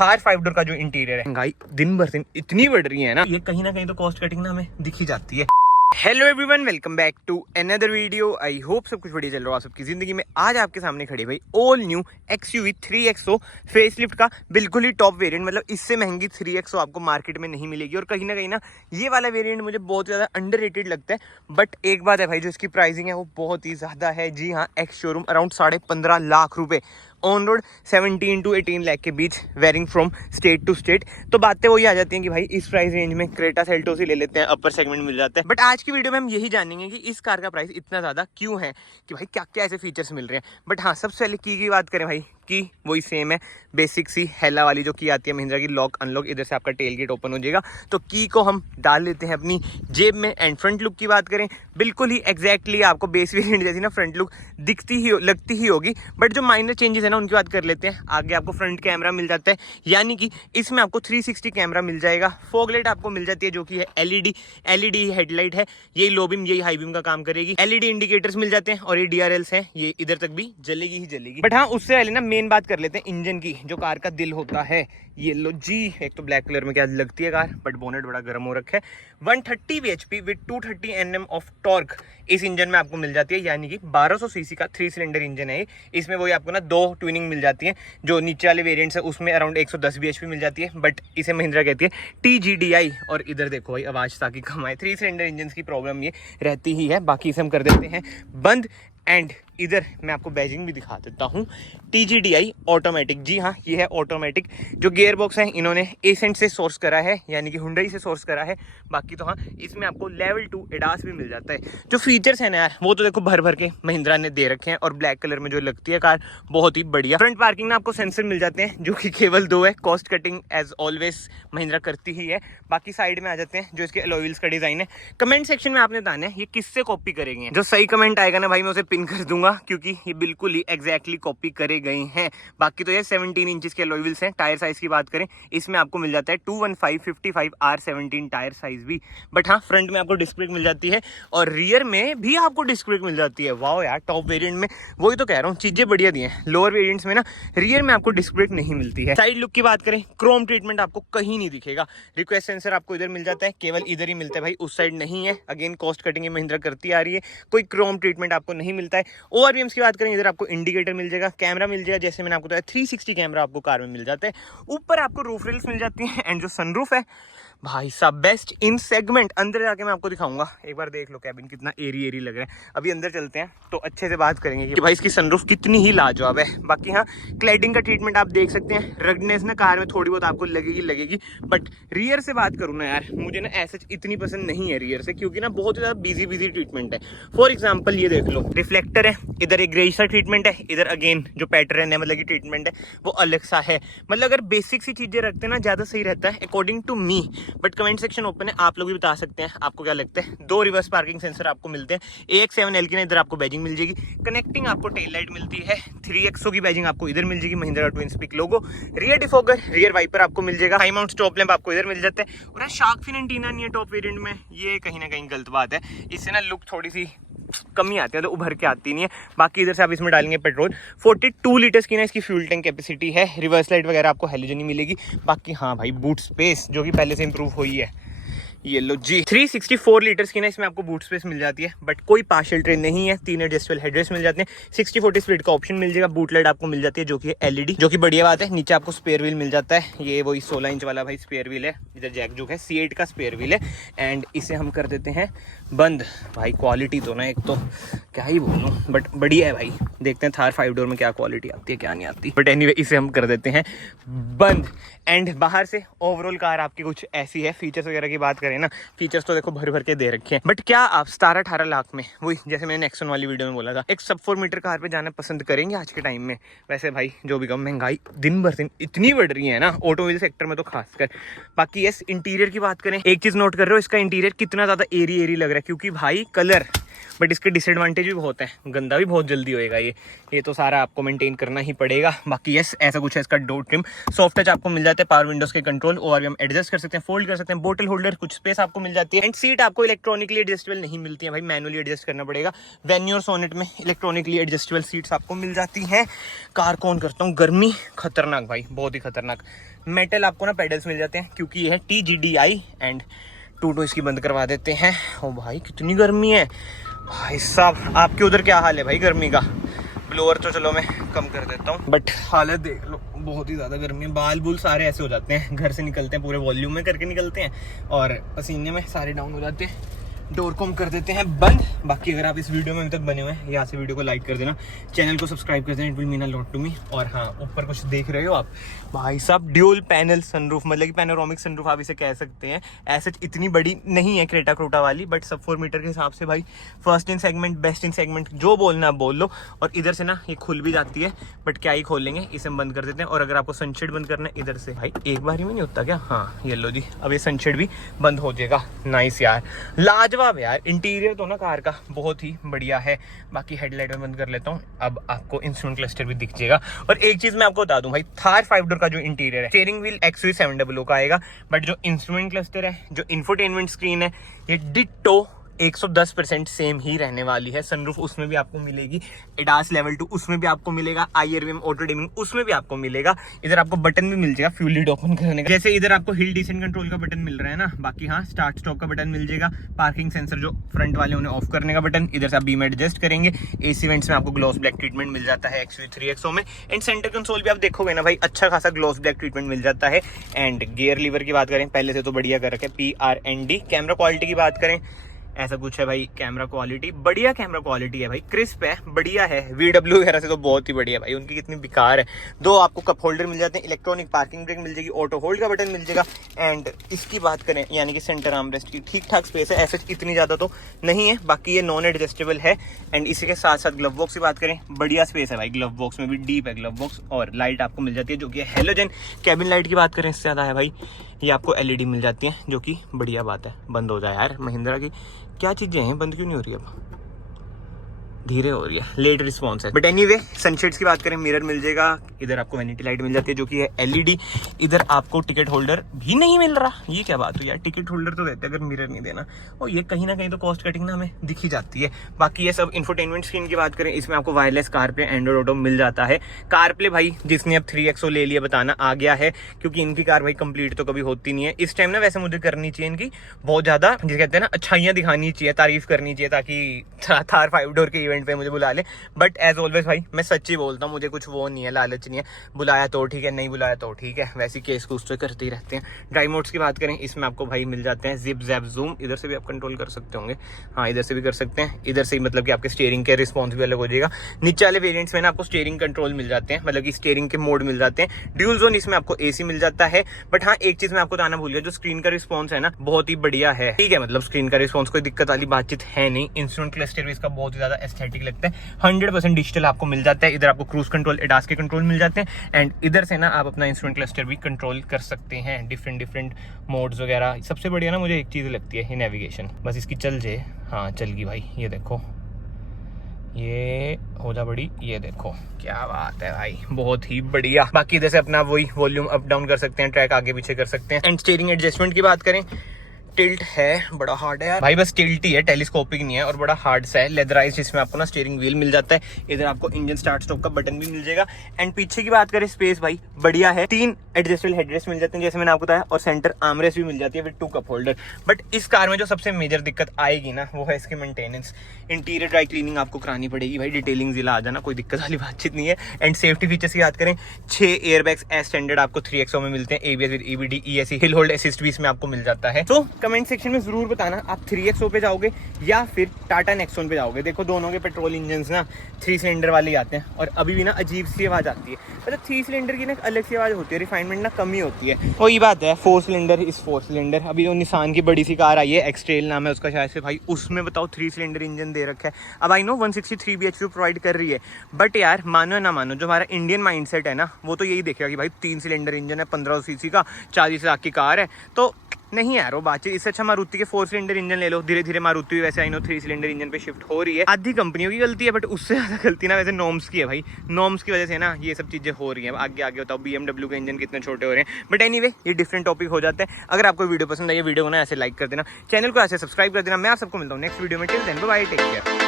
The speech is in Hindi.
थार 5 डोर का जो इंटीरियर है, महंगाई दिन भर दिन इतनी बढ़ रही है ना, ये कहीं ना कहीं तो कॉस्ट कटिंग ना हमें दिखी जाती है। Hello everyone, welcome back to another video. I hope सब कुछ बढ़िया चल रहा है सबकी जिंदगी में। आज आपके सामने खड़ी भाई all new XUV 3XO facelift का बिल्कुल ही टॉप वेरिएंट। मतलब इससे महंगी 3XO आपको मार्केट में नहीं मिलेगी। और कहीं ना ये वाला वेरिएंट मुझे बहुत ज़्यादा अंडररेटेड लगता है। बट एक बात है भाई, जो इसकी प्राइसिंग है वो बहुत ही ज़्यादा है। जी हाँ, एक्स शोरूम अराउंड 15.5 लाख रुपये, ऑन रोड 17 to 18 लाख के बीच, varying from state to state. तो बातें वही आ जाती हैं कि भाई इस प्राइस रेंज में क्रेटा सेल्टोस ही ले लेते हैं, अपर सेगमेंट मिल जाता है। बट आज की वीडियो में हम यही जानेंगे कि इस कार का प्राइस इतना ज़्यादा क्यों है, कि भाई क्या क्या ऐसे फीचर्स मिल रहे हैं। बट हाँ, सबसे पहले की बात करें भाई, की वही सेम है, बेसिक सी हेला वाली जो की आती है महिंद्रा की, लॉक अनलॉक, इधर से आपका टेल गेट ओपन हो जाएगा। तो की को हम डाल लेते हैं अपनी जेब में। एंड फ्रंट लुक की बात करें, बिल्कुल ही एग्जैक्टली आपको बेस वेरिएंट जैसी ना फ्रंट लुक लगती ही होगी। बट जो माइनर चेंजेस है ना, उनकी बात कर लेते हैं। आगे आपको फ्रंट कैमरा मिल जाता है, यानी कि इसमें आपको 360 कैमरा मिल जाएगा। फॉगलाइट आपको मिल जाती है जो कि है एलईडी हेडलाइट है। यही लो बीम यही हाई बीम का काम करेगी। एलईडी इंडिकेटर्स मिल जाते हैं और ये DRLs है, ये इधर तक भी जलेगी ही जलेगी। बट हाँ, उससे पहले ना मेन बात कर लेते हैं इंजन की, जो कार का दिल होता है। ये लो जी, एक तो ब्लैक कलर में क्या लगती है कार, बट बोनेट बड़ा गर्म हो रखा है। 130 bhp with 230 Nm of torque इस इंजन में आपको मिल जाती है, यानी कि 1200 सीसी का 3 सिलेंडर इंजन है। इसमें वही आपको ना 2 ट्विनिंग मिल जाती है। जो नीचे वाले वेरिएंट्स है उसमें अराउंड 110 bhp मिल जाती है, बट इसे महिंद्रा कहती है TGDI। और इधर देखो भाई, आवाज ताकि कम आए। 3 सिलेंडर इंजन की प्रॉब्लम ये रहती ही है। बाकी इसे हम कर देते हैं बंद। एंड इधर मैं आपको बैजिंग भी दिखा देता हूँ, TGDI ऑटोमेटिक। जी हाँ, ये है ऑटोमेटिक। जो गियर बॉक्स है इन्होंने एसेंट से सोर्स करा है, यानी कि हुंडई से सोर्स करा है। बाकी तो हाँ, इसमें आपको लेवल 2 एडास भी मिल जाता है। जो फीचर्स है ना यार, वो तो देखो भर भर के महिंद्रा ने दे रखे हैं। और ब्लैक कलर में जो लगती है कार, बहुत ही बढ़िया। फ्रंट पार्किंग में आपको सेंसर मिल जाते हैं, जो कि केवल 2 है। Cost cutting edge always Mahindra करती ही है। बाकी साइड में आ जाते हैं, जो इसके अलॉय व्हील्स का डिजाइन है। कमेंट सेक्शन में आपने बताना है ये किससे कॉपी करेंगे। जो सही कमेंट आएगा ना भाई, मैं उसे पिन कर दूंगा, क्योंकि ये बिल्कुल ही एग्जैक्टली कॉपी करे गए हैं। बाकी तो ये 17 इंचेस के अलॉय व्हील्स हैं। टायर साइज की बात करें, इसमें आपको मिल जाता है 215/55 R17 टायर साइज भी। बट हाँ, फ्रंट में आपको डिस्क ब्रेक मिल जाती है और रियर में भी आपको डिस्क ब्रेक मिल जाती है। वाह यार, टॉप वेरिएंट में वही तो कह रहा हूँ, चीजें बढ़िया दी हैं। लोअर वेरिएंट्स में ना रियर में आपको डिस्क ब्रेक नहीं मिलती है। साइड लुक की बात करें, क्रोम ट्रीटमेंट आपको कहीं नहीं दिखेगा। रिक्वेस्ट सेंसर आपको इधर मिल जाता है, केवल इधर ही मिलता है भाई, उस साइड नहीं है। अगेन कॉस्ट कटिंग महिंद्रा करती आ रही है, कोई क्रोम ट्रीटमेंट आपको नहीं मिलता है। ORVMs की बात करें, इधर आपको इंडिकेटर मिल जाएगा, कैमरा मिल जाएगा, जैसे मैंने आपको बताया 360 कैमरा आपको कार में मिल जाता है। ऊपर आपको रूफ रेल्स मिल जाती हैं। एंड जो सनरूफ है भाई साहब, बेस्ट इन सेगमेंट। अंदर जाके मैं आपको दिखाऊंगा, एक बार देख लो कैबिन कितना एरी लग रहा है। अभी अंदर चलते हैं तो अच्छे से बात करेंगे कि भाई इसकी सनरूफ कितनी ही लाजवाब है। बाकी हाँ, क्लैडिंग का ट्रीटमेंट आप देख सकते हैं। रगनेस ना कार में थोड़ी बहुत आपको लगेगी। बट रियर से बात करूँ ना यार, मुझे ना ऐसे इतनी पसंद नहीं है रियर से, क्योंकि ना बहुत ज़्यादा बिजी ट्रीटमेंट है। फॉर एग्जाम्पल ये देख लो, रिफ्लेक्टर है, इधर एक ग्रेइश सा ट्रीटमेंट है, इधर अगेन जो पैटर्न है मतलब की ट्रीटमेंट है वो अलग सा है। मतलब अगर बेसिक सी चीजें रखते हैं ना, ज्यादा सही रहता है according to me. But comment section open है, आप लोग भी बता सकते हैं आपको क्या लगता है। 2 रिवर्स पार्किंग सेंसर आपको मिलते हैं। AX7L की ना इधर आपको बैजिंग मिल जाएगी। कनेक्टिंग आपको टेल लाइट मिलती है। 3XO की बैजिंग आपको इधर मिल जाएगी, महिंद्रा ट्विन स्पीक लोगो। रियर डिफोगर, रियर वाइपर आपको मिल जाएगा। हाई माउंट स्टॉप लैंप आपको इधर मिल जाता है। और शार्क फिन एंटीना नहीं है टॉप वेरिएंट में, ये कहीं ना कहीं गलत बात है। इससे ना लुक थोड़ी सी कमी आती है, तो उभर के आती नहीं है। बाकी इधर से आप इसमें डालेंगे पेट्रोल। 42 लीटर्स की ना इसकी फ्यूल टैंक कैपेसिटी है। रिवर्स लाइट वगैरह आपको हेलोजन ही मिलेगी। बाकी हाँ भाई, बूट स्पेस जो कि पहले से इंप्रूव हुई है, ये लो जी। 364 लीटर्स की ना इसमें आपको बूट स्पेस मिल जाती है। बट कोई पार्शियल ट्रेन नहीं है। 3 एडजस्टेबल हेडरेस्ट मिल जाते हैं। 60/40 स्प्लिट का ऑप्शन मिल जाएगा। बूट लाइट आपको मिल जाती है, जो कि LED, जो कि बढ़िया बात है। नीचे आपको स्पेयर व्हील मिल जाता है, ये वही 16 इंच वाला भाई स्पेयर व्हील है। इधर जैक जुक है, C8 का स्पेयर व्हील है। एंड इसे हम कर देते हैं बंद। भाई क्वालिटी तो ना, एक तो क्या ही बोलूं, बट बढ़िया है भाई। देखते हैं थार 5 डोर में क्या क्वालिटी आती है, क्या नहीं आती। बट एनीवे, इसे हम कर देते हैं बंद। एंड बाहर से ओवरऑल कार आपकी कुछ ऐसी है। फीचर्स वगैरह की बात करें ना, फीचर्स तो देखो भर भर के दे रखे हैं। बट क्या आप 17-18 लाख में, वही जैसे मैंने नेक्सन वाली वीडियो में बोला था, एक सब 4 मीटर कार पे जाना पसंद करेंगे आज के टाइम में? वैसे भाई जो भी कम, महंगाई दिन भर दिन इतनी बढ़ रही है ना, ऑटोमोबाइल सेक्टर में तो खासकर। बाकी यस, इंटीरियर की बात करें, एक चीज नोट कर रहे हो, इसका इंटीरियर कितना ज्यादा एरी लग रहा है, क्योंकि भाई कलर। बट इसके डिसएडवांटेज भी बहुत है, गंदा भी बहुत जल्दी होएगा ये तो सारा आपको मेंटेन करना ही पड़ेगा। बाकी यस, ऐसा कुछ है इसका डोर ट्रिम। सॉफ्ट टच आपको मिल जाता है, पावर विंडोज के कंट्रोल, ORVM एडजस्ट कर सकते हैं, फोल्ड कर सकते हैं, बोतल होल्डर, कुछ स्पेस आपको मिल जाती है। एंड सीट आपको इलेक्ट्रॉनिकली एडजस्टेबल नहीं मिलती है भाई, मैनुअली एडजस्ट करना पड़ेगा। वेन्यू और सोनेट में इलेक्ट्रॉनिकली एडजस्टेबल सीट्स आपको मिल जाती हैं। कार कौन करता हूँ, गर्मी खतरनाक भाई, बहुत ही खतरनाक। मेटल आपको ना पेडल्स मिल जाते हैं, क्योंकि ये है TGDI एंड टूटो इसकी बंद करवा देते हैं। ओ भाई कितनी गर्मी है भाई साहब। आपके उधर क्या हाल है भाई गर्मी का? ब्लोअर तो चलो मैं कम कर देता हूँ, बट हालत देख लो, बहुत ही ज़्यादा गर्मी है। बाल बुल सारे ऐसे हो जाते हैं, घर से निकलते हैं पूरे वॉल्यूम में करके निकलते हैं और पसीने में सारे डाउन हो जाते हैं। डोर को हम कर देते हैं बंद। बाकी अगर आप इस वीडियो में अभी तक बने हुए हैं, यहाँ से वीडियो को लाइक कर देना, चैनल को सब्सक्राइब कर देना, it will mean a lot to me. और हाँ, ऊपर कुछ देख रहे हो आप भाई साहब, ड्यूल पैनल सनरूफ, मतलब कि पैनोरामिक सनरूफ आप इसे कह सकते हैं। ऐसे इतनी बड़ी नहीं है क्रेटा क्रोटा वाली, बट सब 4 मीटर के हिसाब से भाई first in segment, best in segment, जो बोलना आप बोल लो। और इधर से ना ये खुल भी जाती है, बट क्या ही खोल लेंगे, इसे हम बंद कर देते हैं। और अगर आपको सनशेड बंद करना है इधर से, भाई एक बार ही में नहीं होता क्या? हाँ ये लो जी, अब ये सनशेड भी बंद हो जाएगा। नाइस यार, लाजवाब यार। इंटीरियर तो ना कार का बहुत ही बढ़िया है। बाकी हेडलाइट में बंद कर लेता हूँ, अब आपको इंस्ट्रूमेंट क्लस्टर भी दिख जाएगा। और एक चीज मैं आपको बता दूं भाई, थार 5 डोर का जो इंटीरियर है, स्टीयरिंग व्हील XUV700 का आएगा, बट जो इंस्ट्रूमेंट क्लस्टर है, जो इंफोटेनमेंट स्क्रीन है, ये डिट्टो 110% सेम ही रहने वाली है। सनरूफ उसमें भी आपको मिलेगी, एडास लेवल 2 उसमें भी आपको मिलेगा, IRVM ऑटो डिमिंग उसमें भी आपको मिलेगा। इधर आपको बटन भी मिल जाएगा फ्यूल लिड ओपन करने का, जैसे इधर आपको हिल डिसेंट कंट्रोल का बटन मिल रहा है ना। बाकी हाँ, स्टार्ट स्टॉप का बटन मिल जाएगा, पार्किंग सेंसर जो फ्रंट वाले उन्हें ऑफ करने का बटन, इधर से आप बीम एडजस्ट करेंगे। AC वेंट्स में आपको ग्लॉस ब्लैक ट्रीटमेंट मिल जाता है XUV3XO में। एंड सेंटर कंसोल भी आप देखोगे ना भाई, अच्छा खासा ग्लॉस ब्लैक ट्रीटमेंट मिल जाता है। एंड गियर लीवर की बात करें, पहले से तो बढ़िया कर रखे PRND। कैमरा क्वालिटी की बात करें, ऐसा कुछ है भाई, कैमरा क्वालिटी बढ़िया, कैमरा क्वालिटी है भाई, क्रिस्प है, बढ़िया है। VW वगैरह से तो बहुत ही बढ़िया भाई, उनकी कितनी बेकार है। 2 आपको कप होल्डर मिल जाते हैं, इलेक्ट्रॉनिक पार्किंग ब्रेक मिल जाएगी, ऑटो होल्ड का बटन मिल जाएगा। एंड इसकी बात करें यानी कि सेंटर आर्मरेस्ट की ठीक ठाक स्पेस है, ऐसे इतनी ज्यादा तो नहीं है। बाकी ये नॉन एडजस्टेबल है। एंड इसी के साथ साथ ग्लव बॉक्स की बात करें, बढ़िया स्पेस है भाई, ग्लव बॉक्स में भी डीप है ग्लव बॉक्स। और लाइट आपको मिल जाती है जो कि हेलोजन। कैबिन लाइट की बात करें, इससे ज्यादा है भाई, ये आपको LED मिल जाती है, जो कि बढ़िया बात है। बंद हो जाए यार, महिंद्रा की क्या चीजें हैं, बंद क्यों नहीं हो रही? अब धीरे हो रही है, लेट रिस्पॉन्स है। बट एनीवे, सनशेड्स की बात करें, मिरर मिल जाएगा, इधर आपको वैनिटी लाइट मिल जाती है जो कि है LED। इधर आपको टिकट होल्डर भी नहीं मिल रहा, ये क्या बात हुई यार, टिकट होल्डर तो देते अगर मिरर नहीं देना। और ये कहीं ना कहीं तो कॉस्ट कटिंग ना हमें दिख ही जाती है। बाकी ये सब इंफोटेनमेंट स्क्रीन की बात करें, इसमें आपको वायरलेस कारप्ले, एंड्रॉइड ऑटो मिल जाता है। कारप्ले भाई जिसने अब 3XO ले लिया बताना आ गया है, क्योंकि इनकी कार भाई कंप्लीट तो कभी होती नहीं है। इस टाइम ना वैसे मुझे करनी चाहिए इनकी बहुत ज्यादा, जिसे कहते हैं ना, अच्छाइयाँ दिखानी चाहिए, तारीफ करनी चाहिए, ताकि थार 5 डोर के इवेंट पे मुझे बुला ले। बट एज ऑलवेज भाई मैं सच्ची बोलता हूँ, मुझे कुछ वो नहीं है, लालच नहीं है। बुलाया तो ठीक है, नहीं बुलाया तो ठीक है, वैसी केस कूस तो करते ही रहते हैं। ड्राइव मोड्स की बात करें, इसमें आपको भाई मिल जाते हैं जिप जैप जूम, इधर से भी आप कंट्रोल कर सकते होंगे। हाँ इधर से भी कर सकते हैं, इधर से मतलब कि आपके स्टीयरिंग के रिस्पॉन्स भी अलग हो जाएगा। नीचे वाले वेरिएंट्स में ना आपको स्टीयरिंग कंट्रोल मिल जाते हैं, मतलब कि स्टीयरिंग के मोड मिल जाते हैं। ड्यूल जोन इसमें आपको AC मिल जाता है। बट हाँ, एक चीज मैं आपको बताना भूल गया, जो स्क्रीन का रिस्पॉन्स है ना, बहुत ही बढ़िया है। ठीक है, मतलब स्क्रीन का रिस्पॉन्स कोई दिक्कत वाली बातचीत है नहीं। इंस्ट्रूमेंट क्लस्टर भी इसका बहुत ही ज्यादा एस्थेटिक लगता है, 100% डिजिटल आपको मिल जाता है। इधर आपको क्रूज कंट्रोल, एडास के कंट्रोल मिल जाते हैं। एंड इधर से ना आप अपना इंस्ट्रूमेंट क्लस्टर भी कंट्रोल कर सकते हैं, डिफरेंट मोड्स वगैरह। सबसे बढ़िया ना मुझे एक चीज लगती है, ये नेविगेशन, बस इसकी चल जाए। हाँ चल गई भाई, ये देखो, ये हो जा बड़ी, ये देखो क्या बात है भाई, बहुत ही बढ़िया। बाकी इधर से अपना वही वॉल्यूम अप डाउन कर सकते हैं, ट्रैक आगे पीछे कर सकते हैं। एंड स्टीयरिंग एडजस्टमेंट की बात करें, टिल्ट है, बड़ा हार्ड है यार भाई, बस टिल्ट ही है, टेलीस्कोपिक नहीं है, और बड़ा हार्ड सा है। लेदराइज इसमें आपको ना स्टीयरिंग व्हील मिल जाता है। इधर आपको इंजन स्टार्ट स्टॉप का बटन भी मिल जाएगा। एंड पीछे की बात करें, स्पेस भाई बढ़िया है, 3 एडजस्टेबल हेडरेस्ट मिल जाते हैं जैसे मैंने आपको बताया, और सेंटर आर्मरेस्ट भी मिल जाती है विद 2 कप होल्डर। बट इस कार में जो सबसे मेजर दिक्कत आएगी ना, वो है इसकी मेंटेनेंस। इंटीरियर ड्राई क्लीनिंग आपको करानी पड़ेगी भाई, डिटेलिंग जिला आ जाना, कोई दिक्कत वाली बातचीत नहीं है। एंड सेफ्टी फीचर्स की बात करें, 6 एयरबैग्स एज स्टैंडर्ड आपको 3XO में मिलते हैं, ABS with EBD, ESC, hill hold assist भी इसमें आपको मिल जाता है। तो कमेंट सेक्शन में जरूर बताना आप 3XO पे जाओगे या फिर टाटा नेक्सॉन पे जाओगे। देखो दोनों के पेट्रोल इंजन ना 3 सिलेंडर वाले आते हैं, और अभी भी ना अजीब सी आवाज आती है, मतलब 3 सिलेंडर की ना अलग सी आवाज होती है, रिफाइनमेंट ना कमी होती है। वही बात है, 4 सिलेंडर इस 4 सिलेंडर। अभी जो निसान की बड़ी सी कार आई है, एक्सट्रेल नाम है उसका शायद से भाई, उसमें बताओ 3 सिलेंडर इंजन दे रखा है। अब आई नो 163 bhp प्रोवाइड कर रही है, बट यार मानो ना मानो, जो हमारा इंडियन माइंडसेट है ना, वो तो यही देखेगा कि भाई 3 सिलेंडर इंजन है, 1500 cc का, 40 लाख की कार है, तो नहीं यार वो बातचीत। इससे अच्छा मारुति के 4 सिलेंडर इंजन ले लो। धीरे धीरे मारुति भी वैसे आई नो 3 सिलेंडर इंजन पे शिफ्ट हो रही है। आधी कंपनियों की गलती है, बट उससे ज्यादा गलती ना वैसे नॉर्म्स की है भाई। नॉर्म्स की वजह से ना ये सब चीजें हो रही हैं। आगे आगे बताओ BMW के इंजन कितने छोटे हो रहे हैं। बट एनीवे, ये डिफरेंट टॉपिक हो जाता है। अगर आपको वीडियो पसंद आई, वीडियो को ना ऐसे लाइक कर देना, चैनल को ऐसे सब्सक्राइब कर देना। मैं आप सबको मिलता हूँ नेक्स्ट वीडियो में। Till then bye bye, take care.